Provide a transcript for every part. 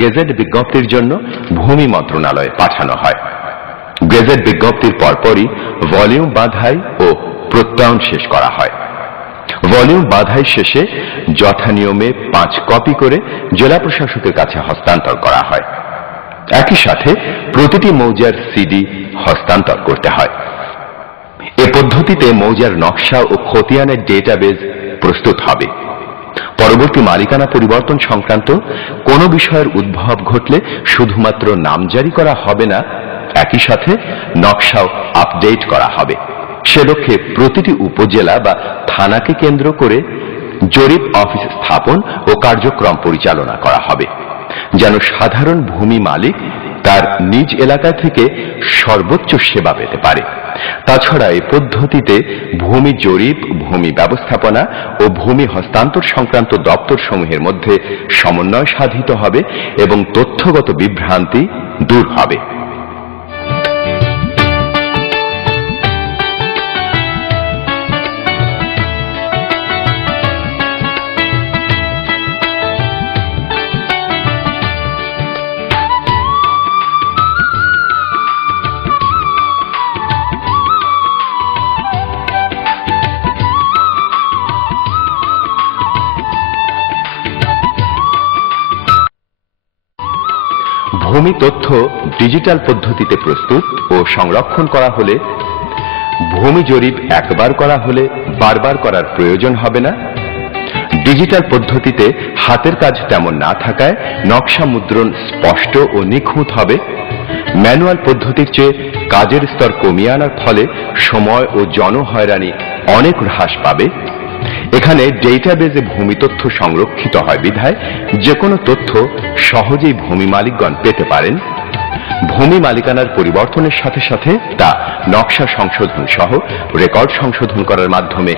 Gazette বিজ্ঞপ্তির জন্য ভূমি মন্ত্রণালয়ে পাঠানো হয়। গেজেট বিজ্ঞপ্তির পরপরই ভলিউম বাঁধাই ও প্রত্যয়ন শেষ করা হয়। ভলিউম বাঁধাই শেষে যথানিয়মে 5 কপি করে জেলা প্রশাসকের কাছে হস্তান্তর করা হয়। একই সাথে প্রতিটি মৌজার সিডি হস্তান্তর করতে হয়। এ পদ্ধতিতে মৌজার নকশা ও খতিয়ানের ডেটাবেজ প্রস্তুত হবে। পরবর্তী মালিকানা পরিবর্তন সংক্রান্ত কোনো বিষয়ের উদ্ভব ঘটলে শুধুমাত্র নামজারি করা হবে না, একই সাথে নকশাও আপডেট করা হবে। সে লক্ষ্যে প্রতিটি উপজেলা বা থানাকে কেন্দ্র করে জরিপ অফিস স্থাপন ও কার্যক্রম পরিচালনা করা হবে, যেন সাধারণ ভূমি মালিক তার নিজ এলাকা থেকে সর্বোচ্চ সেবা পেতে পারে। তাছাড়া এই পদ্ধতিতে ভূমি জরিপ, ভূমি ব্যবস্থাপনা ও ভূমি হস্তান্তর সংক্রান্ত দপ্তরসমূহের মধ্যে সমন্বয় সাধিত হবে এবং তথ্যগত বিভ্রান্তি দূর হবে। ভূমি তথ্য ডিজিটাল পদ্ধতিতে প্রস্তুত ও সংরক্ষণ করা হলে ভূমি জরিপ একবার করা হলে বারবার করার প্রয়োজন হবে না। ডিজিটাল পদ্ধতিতে হাতের কাজ তেমন না থাকায় নকশা মুদ্রণ স্পষ্ট ও নিখুঁত হবে। ম্যানুয়াল পদ্ধতির চেয়ে কাজের স্তর কমিয়ে আনার ফলে সময় ও জনহয়রানি অনেক হ্রাস পাবে। এখানে ডেটাবেজে ভূমি তথ্য সংরক্ষিত হয় বিধায় যে কোনো তথ্য সহজেই ভূমি মালিকগণ পেতে পারেন। ভূমি মালিকানার পরিবর্তনের সাথে সাথে তা নকশা সংশোধন সহ রেকর্ড সংশোধন করার মাধ্যমে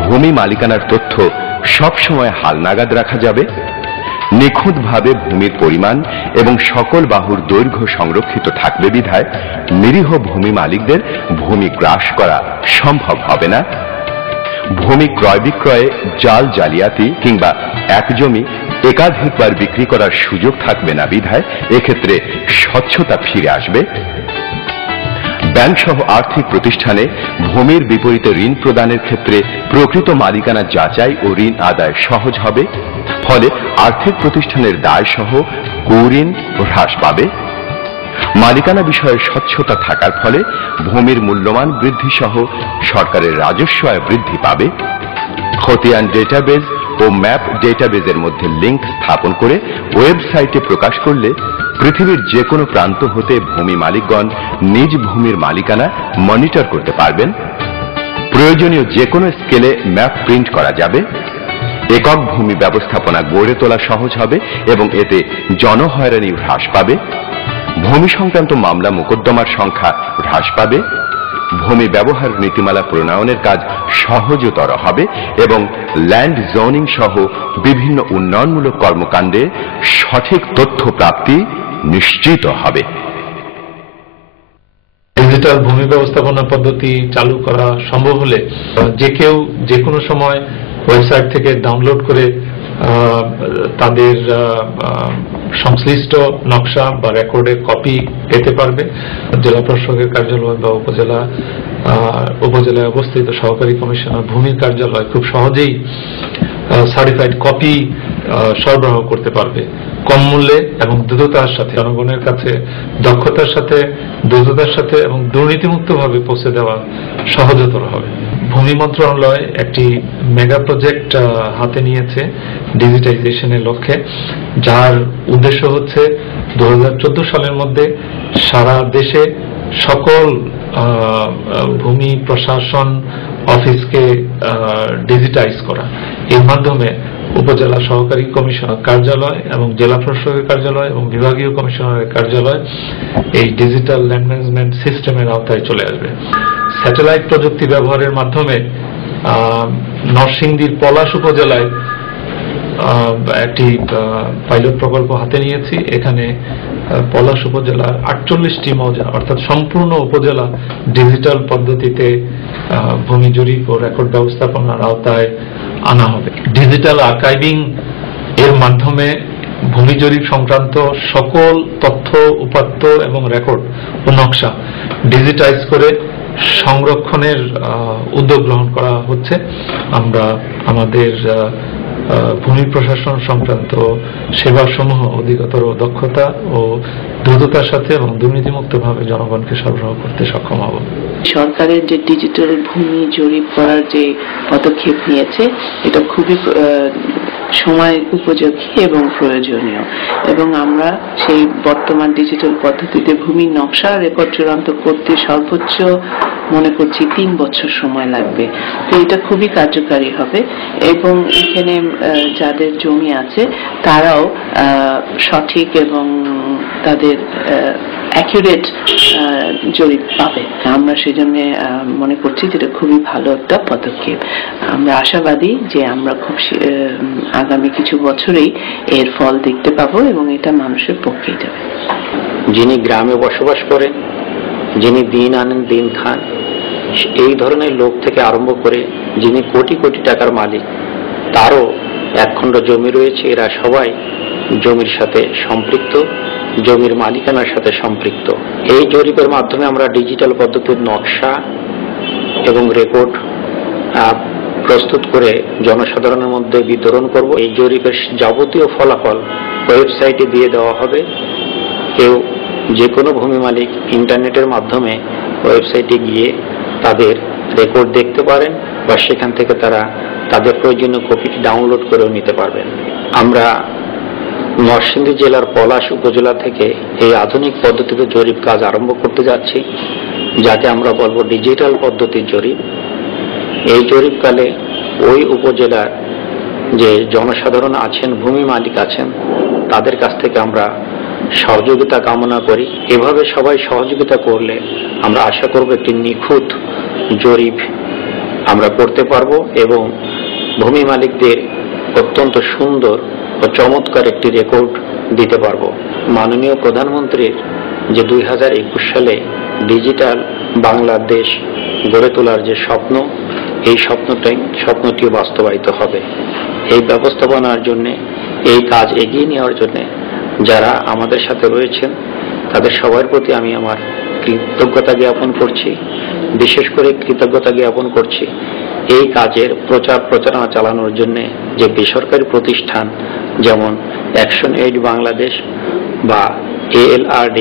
ভূমি মালিকানার তথ্য সবসময় হালনাগাদ রাখা যাবে। নিখুঁতভাবে ভূমির পরিমাণ এবং সকল বাহুর দৈর্ঘ্য সংরক্ষিত থাকবে বিধায় নিরীহ ভূমি মালিকদের ভূমি গ্রাস করা সম্ভব হবে না। ভূমি ক্রয় বিক্রয়ে জাল জালিয়াতি কিংবা এক জমি একাধিকবার বিক্রি করার সুযোগ থাকবে না বিধায় এক্ষেত্রে স্বচ্ছতা ফিরে আসবে। ব্যাংক সহ আর্থিক প্রতিষ্ঠানে ভূমির বিপরীতে ঋণ প্রদানের ক্ষেত্রে প্রকৃত মালিকানা যাচাই ও ঋণ আদায় সহজ হবে। ফলে আর্থিক প্রতিষ্ঠানের দায় সহ কুঋণ হ্রাস পাবে। মালিকানা বিষয়ে স্বচ্ছতা থাকার ফলে ভূমির মূল্যমান বৃদ্ধি সহ সরকারের রাজস্ব আয় বৃদ্ধি পাবে। খতিয়ান ডেটাবেজ ও ম্যাপ ডেটাবেজের মধ্যে লিঙ্ক স্থাপন করে ওয়েবসাইটে প্রকাশ করলে পৃথিবীর যে কোনো প্রান্ত হতে ভূমি মালিকগণ নিজ ভূমির মালিকানা মনিটর করতে পারবেন। প্রয়োজনীয় যে কোনো স্কেলে ম্যাপ প্রিন্ট করা যাবে। একক ভূমি ব্যবস্থাপনা গড়ে তোলা সহজ হবে এবং এতে জনহয়রানি হ্রাস পাবে। ভূমি সংক্রান্ত মামলা মোকদ্দমার সংখ্যা হ্রাস পাবে। ভূমি ব্যবহার নীতিমালা প্রণয়নের কাজ সহজতর হবে এবং ল্যান্ড জোনিং সহ বিভিন্ন উন্নয়নমূলক কর্মকাণ্ডে সঠিক তথ্য প্রাপ্তি নিশ্চিত হবে। ডিজিটাল ভূমি ব্যবস্থাপনা পদ্ধতি চালু করা সম্ভব হলে যে কেউ যে কোনো সময় ওয়েবসাইট থেকে ডাউনলোড করে তাদের সংশ্লিষ্ট নকশা বা রেকর্ডের কপি পেতে পারবে। জেলা প্রশাসকের কার্যালয় বা উপজেলায় অবস্থিত সহকারী কমিশনার ভূমির কার্যালয় খুব সহজেই সার্টিফাইড কপি সরবরাহ করতে পারবে কম মূল্যে এবং দ্রুততার সাথে। জনগণের কাছে দক্ষতার সাথে, দ্রুততার সাথে এবং দুর্নীতিমুক্তভাবে পৌঁছে দেওয়া সহজতর হবে। ভূমি মন্ত্রণালয় একটি মেগা প্রজেক্ট হাতে নিয়েছে ডিজিটাইজেশনের লক্ষ্যে, যার উদ্দেশ্য হচ্ছে 2014 সালের মধ্যে সারা দেশে সকল ভূমি প্রশাসন অফিসকে ডিজিটাইজ করা। এর মাধ্যমে উপজেলা সহকারী কমিশনার কার্যালয় এবং জেলা প্রশাসকের কার্যালয় এবং বিভাগীয় কমিশনারের কার্যালয় এই ডিজিটাল ল্যান্ড ম্যানেজমেন্ট সিস্টেমের আওতায় চলে আসবে। স্যাটেলাইট প্রযুক্তি ব্যবহারের মাধ্যমে নরসিংদীর পলাশ উপজেলায় একটি পাইলট প্রকল্প হাতে নিয়েছি। এখানে পলাশ উপজেলার 48টি মৌজা অর্থাৎ সম্পূর্ণ উপজেলা ডিজিটাল পদ্ধতিতে ভূমি জরিপ ও রেকর্ড ব্যবস্থাপনার আওতায় আনা হবে। ডিজিটাল আর্কাইভিং এর মাধ্যমে ভূমি জরিপ সংক্রান্ত সকল তথ্য উপাত্ত এবং রেকর্ড ও নকশা ডিজিটাইজ করে সংরক্ষণের উদ্যোগ গ্রহণ করা হচ্ছে। আমরা আমাদের ভূমি প্রশাসন সংক্রান্ত সেবাসমূহ অধিকতর দক্ষতা ও দ্রুততার সাথে এবং দুর্নীতিমুক্তভাবে জনগণকে সরবরাহ করতে সক্ষম হব। সরকারের যে ডিজিটাল ভূমি জরিপ করার যে পদক্ষেপ নিয়েছে এটা খুবই সময় উপযোগী এবং প্রয়োজনীয়, এবং আমরা সেই বর্তমান ডিজিটাল পদ্ধতিতে ভূমির নকশা রেকর্ড চূড়ান্ত করতে সর্বোচ্চ মনে করছি 3 বছর সময় লাগবে। তো এটা খুবই কার্যকারী হবে এবং এখানে যাদের জমি আছে তারাও সঠিক এবং তাদের অ্যাকুরেট জরিপ পাবে। আমরা সেজন্য মনে করছি যেটা খুবই ভালো একটা পদক্ষেপ। আমরা আশাবাদী যে আমরা খুব আগামী কিছু বছরেই এর ফল দেখতে পাবো এবং এটা মানুষের পক্ষেই যাবে। যিনি গ্রামে বসবাস করেন, যিনি দিন আনেন দিন খান, এই ধরনের লোক থেকে আরম্ভ করে যিনি কোটি কোটি টাকার মালিক, তারও একখণ্ড জমি রয়েছে, এরা সবাই জমির সাথে সম্পৃক্ত, জমির মালিকানার সাথে সম্পৃক্ত। এই জরিপের মাধ্যমে আমরা ডিজিটাল পদ্ধতির নকশা এবং রেকর্ড প্রস্তুত করে জনসাধারণের মধ্যে বিতরণ করব। এই জরিপের যাবতীয় ফলাফল ওয়েবসাইটে দিয়ে দেওয়া হবে। কেউ যে কোনো ভূমি মালিক ইন্টারনেটের মাধ্যমে ওয়েবসাইটে গিয়ে তাদের রেকর্ড দেখতে পারেন বা সেখান থেকে তারা তাদের প্রয়োজনীয় কপিটি ডাউনলোড করেও নিতে পারবেন। আমরা নরসিংদী জেলার পলাশ উপজেলা থেকে এই আধুনিক পদ্ধতিতে জরিপ কাজ আরম্ভ করতে যাচ্ছি, যাকে আমরা বলবো ডিজিটাল পদ্ধতির জরিপ। এই জরিপকালে ওই উপজেলার যে জনসাধারণ আছেন, ভূমি মালিক আছেন, তাদের কাছ থেকে আমরা সহযোগিতা কামনা করি। এভাবে সবাই সহযোগিতা করলে আমরা আশা করব একটি নিখুঁত জরিপ আমরা করতে পারবো এবং ভূমি মালিকদের অত্যন্ত সুন্দর ও চমৎকার একটি রেকর্ড দিতে পারবো। মাননীয় প্রধানমন্ত্রীর যে 2021 সালে ডিজিটাল বাংলাদেশ গড়ে তোলার যে স্বপ্ন, এই স্বপ্নটিও বাস্তবায়িত হবে। এই ব্যবস্থাপনার জন্য, এই কাজ এগিয়ে নেওয়ার জন্য যারা আমাদের সাথে রয়েছেন তাদের সবার প্রতি আমি আমার কৃতজ্ঞতা জ্ঞাপন করছি। বিশেষ করে কৃতজ্ঞতা জ্ঞাপন করছি এই কাজের প্রচারণা চালানোর জন্য যে বেসরকারি প্রতিষ্ঠান যেমন অ্যাকশন এইড বাংলাদেশ বা ALRD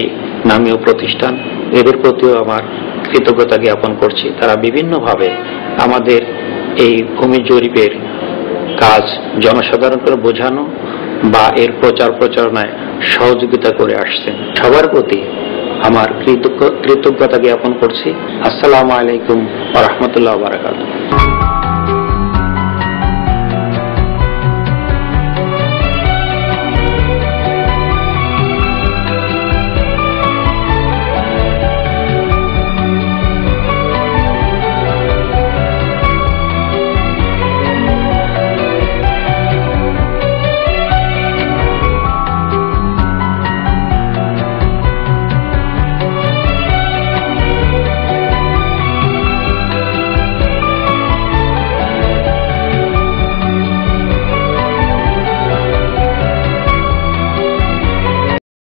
নামীয় প্রতিষ্ঠান, এদের প্রতিও আমার কৃতজ্ঞতা জ্ঞাপন করছি। তারা বিভিন্নভাবে আমাদের এই ভূমি জরিপের কাজ জনসাধারণকে বোঝানো বা এর প্রচারণায় সহযোগিতা করে আসছেন। সবার প্রতি আমার কৃতজ্ঞতা জ্ঞাপন করছি। আসসালামু আলাইকুম ওয়া রাহমাতুল্লাহি ওয়া বারাকাতুহু।